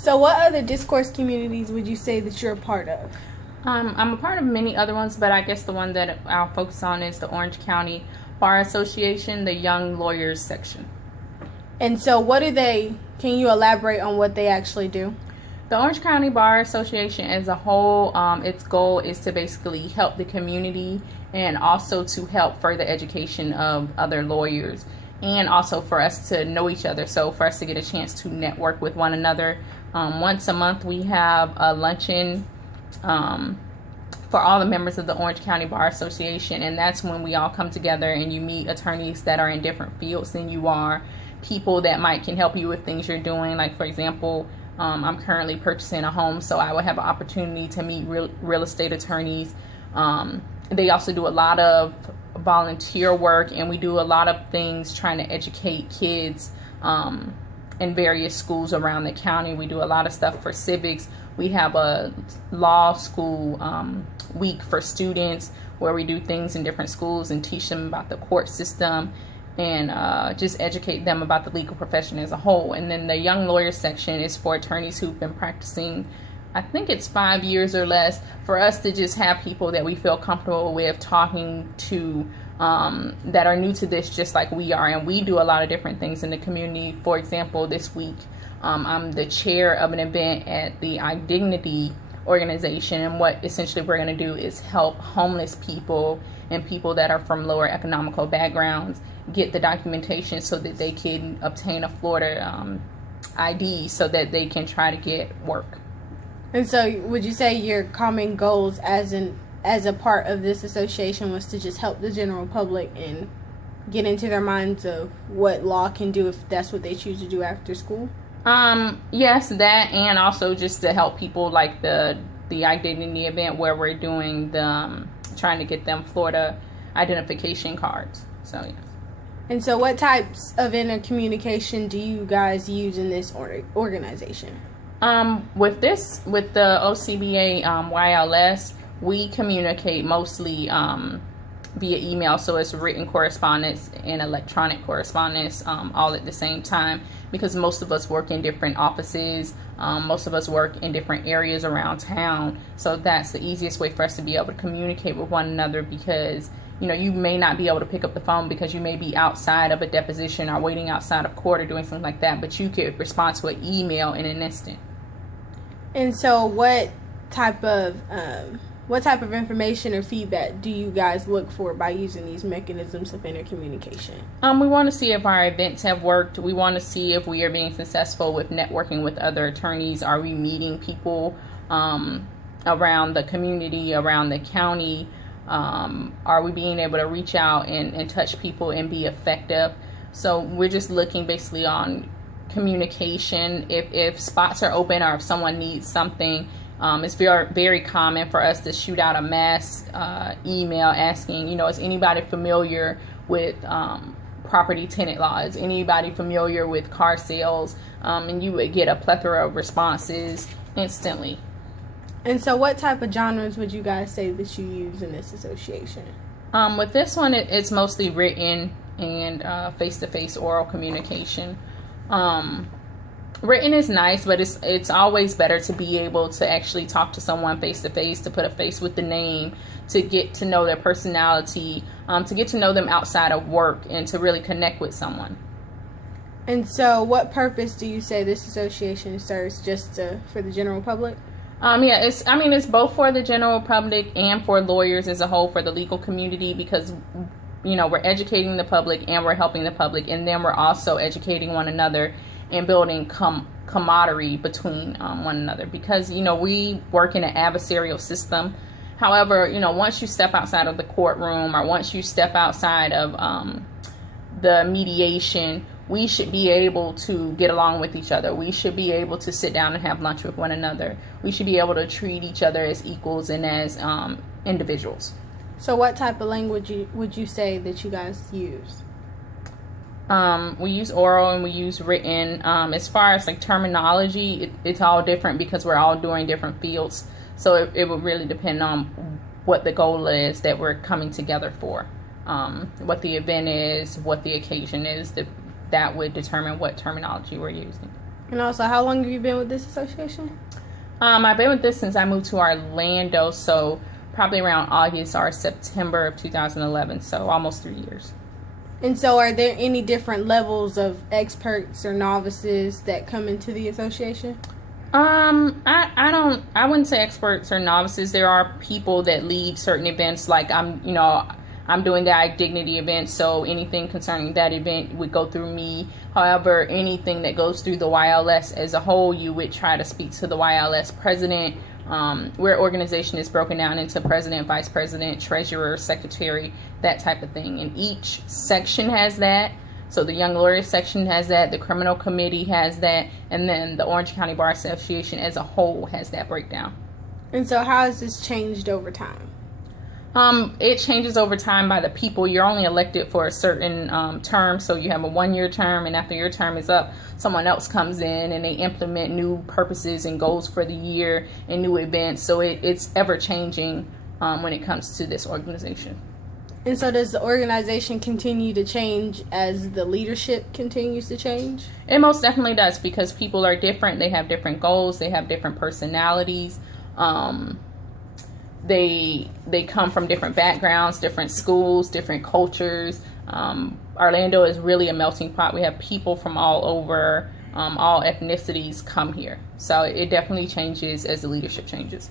So what other discourse communities would you say that you're a part of? I'm a part of many other ones, but I guess the one that I'll focus on is the Orange County Bar Association, the Young Lawyers section. And so can you elaborate on what they actually do? The Orange County Bar Association as a whole, its goal is to basically help the community and also to help further education of other lawyers, and also for us to know each other, so for us to get a chance to network with one another. Once a month we have a luncheon for all the members of the Orange County Bar Association, and that's when we all come together and you meet attorneys that are in different fields than you are, people that can help you with things you're doing. Like, for example, I'm currently purchasing a home, so I will have an opportunity to meet real estate attorneys. They also do a lot of volunteer work, and we do a lot of things trying to educate kids in various schools around the county. We do a lot of stuff for civics. We have a law school week for students where we do things in different schools and teach them about the court system and just educate them about the legal profession as a whole. And then the Young Lawyers section is for attorneys who've been practicing, I think it's 5 years or less, for us to just have people that we feel comfortable with talking to that are new to this just like we are. And we do a lot of different things in the community. For example, this week I'm the chair of an event at the iDignity organization, and what essentially we're going to do is help homeless people and people that are from lower economical backgrounds get the documentation so that they can obtain a Florida ID so that they can try to get work. And so would you say your common goals as a part of this association was to just help the general public and get into their minds of what law can do if that's what they choose to do after school? Yes, that, and also just to help people, like the iDignity event where we're doing the trying to get them Florida identification cards. So yes. And so what types of intercommunication do you guys use in this organization? With the OCBA YLS, we communicate mostly via email, so it's written correspondence and electronic correspondence all at the same time, because most of us work in different offices, most of us work in different areas around town, so that's the easiest way for us to be able to communicate with one another, because you may not be able to pick up the phone because you may be outside of a deposition or waiting outside of court or doing something like that, but you could respond to an email in an instant. And so what type of information or feedback do you guys look for by using these mechanisms of intercommunication? We want to see if our events have worked. We want to see if we are being successful with networking with other attorneys. Are we meeting people around the community, around the county? Are we being able to reach out and touch people and be effective? So we're just looking basically on communication. If spots are open or if someone needs something, it's very, very common for us to shoot out a mass email asking, is anybody familiar with property tenant law? Is anybody familiar with car sales? And you would get a plethora of responses instantly. And so what type of genres would you guys say that you use in this association? With this one, it's mostly written and face-to-face oral communication. Written is nice, but it's always better to be able to actually talk to someone face-to-face, to put a face with the name, to get to know their personality, to get to know them outside of work, and to really connect with someone. And so what purpose do you say this association serves, just for the general public? Yeah, it's both for the general public and for lawyers as a whole, for the legal community, because we're educating the public and we're helping the public, and then we're also educating one another and building camaraderie between one another, because we work in an adversarial system. However, once you step outside of the courtroom, or once you step outside of the mediation, we should be able to get along with each other. We should be able to sit down and have lunch with one another. We should be able to treat each other as equals and as individuals. So what type of language would you say that you guys use? We use oral and we use written. As far as like terminology, it's all different because we're all doing different fields. So it would really depend on what the goal is that we're coming together for. What the event is, what the occasion is, that would determine what terminology we're using. And also, how long have you been with this association? I've been with this since I moved to Orlando, so probably around August or September of 2011, so almost 3 years. And so, are there any different levels of experts or novices that come into the association? I wouldn't say experts or novices. There are people that lead certain events, like I'm doing the Dignity event, so anything concerning that event would go through me. However, anything that goes through the YLS as a whole, you would try to speak to the YLS president. Where organization is broken down into president, vice president, treasurer, secretary, that type of thing. And each section has that. So the Young Lawyers section has that, the Criminal Committee has that, and then the Orange County Bar Association as a whole has that breakdown. And so how has this changed over time? It changes over time by the people. You're only elected for a certain term, so you have a 1-year term, and after your term is up, someone else comes in and they implement new purposes and goals for the year and new events. So it's ever changing when it comes to this organization. And so does the organization continue to change as the leadership continues to change? It most definitely does, because people are different. They have different goals. They have different personalities. They come from different backgrounds, different schools, different cultures. Orlando is really a melting pot. We have people from all over, all ethnicities come here. So it definitely changes as the leadership changes.